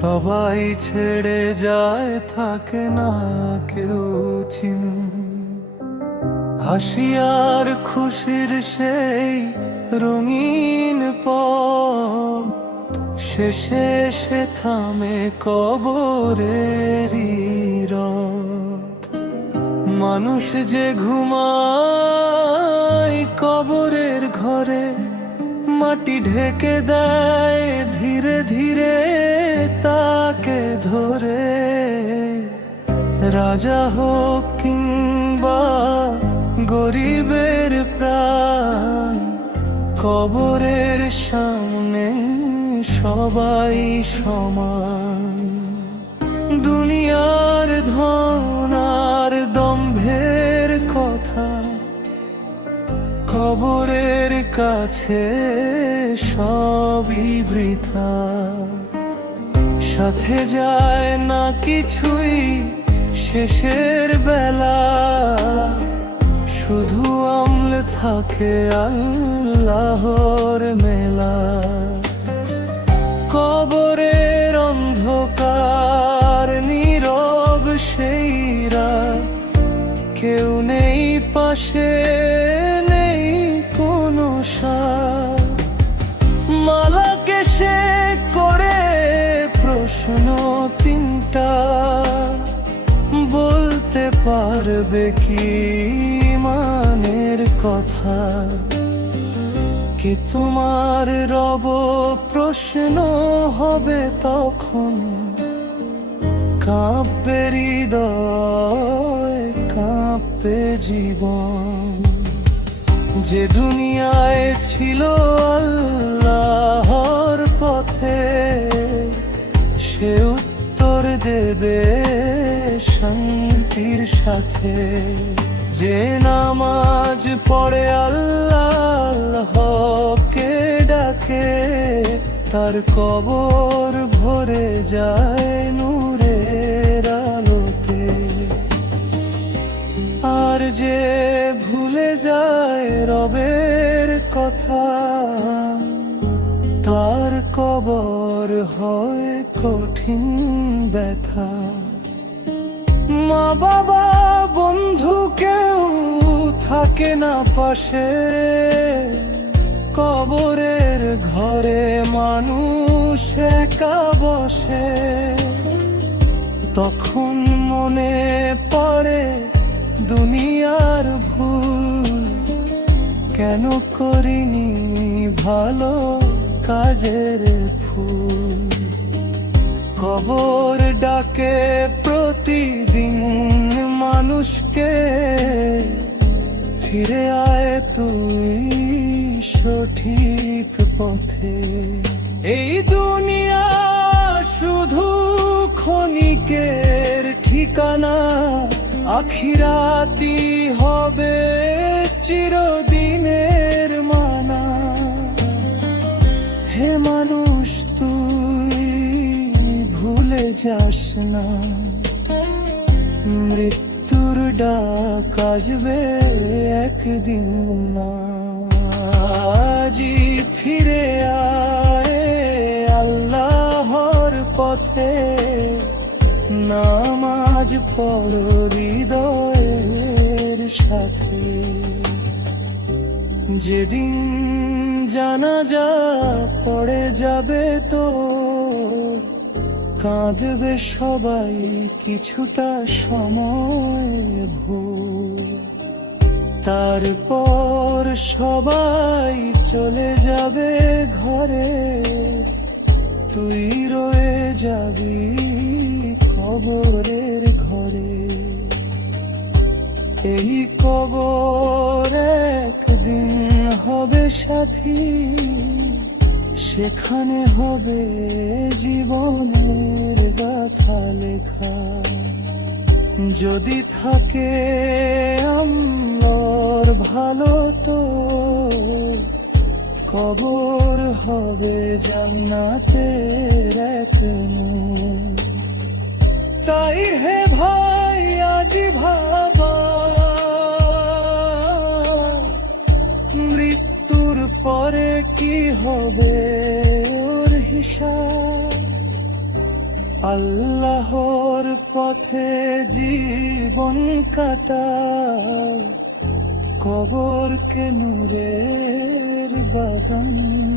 সবাই ছেড়ে যায়, থাকে না কেউ চিন। হাসি আর খুশির সেই রঙিন পথ শেষে এসে থামে কবরেরই রথ। মানুষ যে ঘুমায় কবরের ঘরে, মাটি ঢেকে দেয় ধীরে ধীরে তাকে ধরে। রাজা হোক কিংবা গরিবের প্রাণ, কবরের সামনে সবাই সমান। দুনিয়ার ধন আর দম্ভের কথা কবরের কাছে সবই বৃথা। সাথে যায় না কিছুই শেষের বেলা, শুধু আমল থাকে আল্লাহর মেলা। কবরের অন্ধকার নীরব সেই রাত, কেউ নেই পাশে, নেই কোনো সাথ। মালাকে সে করে প্রশ্ন তিনটা, বলতে পারবে কি ইমানের কথা? কে তোমার রব প্রশ্ন হবে তখন, কাঁপবে হৃদয়, কাঁপবে জীবন। যে দুনিয়ায় ছিল আল্লাহর পথে, সে উত্তর দেবে শান্তির সাথে। যে নামাজ পড়ে আল্লাহকে ডাকে, তার কবর ভরে যায় নূরের আলোতে। আর যে ভুলে যায় রবের কথা, তার কবর হয় কঠিন ব্যথা। মা বাবা বন্ধু কেউ থাকে না পাশে, কবরের ঘরে মানুষ একা বসে। তখন মনে পড়ে দুনিয়ার ভুল, কেন করিনি ভালো কাজের ফুল। কবর ডাকে প্রতিদিন মানুষকে, ফিরে আয় তুই সঠিক পথে। এই দুনিয়া শুধু ক্ষণিকের ঠিকানা, আখিরাতি হবে চিরদিনের মানা। হে মানুষ তুই ভুলে যাস না, মৃত্যুর ডাক আসবে একদিন না। আজি ফিরে আয় আল্লাহর পথে, নামাজ পড় হৃদয়ের সাথে। যেদিন জানাজা পড়ে যাবে তো, কাঁদবে সবাই কিছুটা সময় ভোর। তারপর সবাই চলে যাবে ঘরে, তুই রয়ে যাবি কবরের ঘরে। এই কবর একদিন হবে সাথী, সেখানে হবে জীবনের গাথা লেখা। যদি থাকে আমলর ভালো তো, কবর হবে জান্নাতের এক নূর। তাই হে ভাই আজ ভাবা, মৃত্যুর পরে কি হবে ওর হিসাব। আল্লাহর পথে জীবন কাটাও, কবরকে নূরের বাগান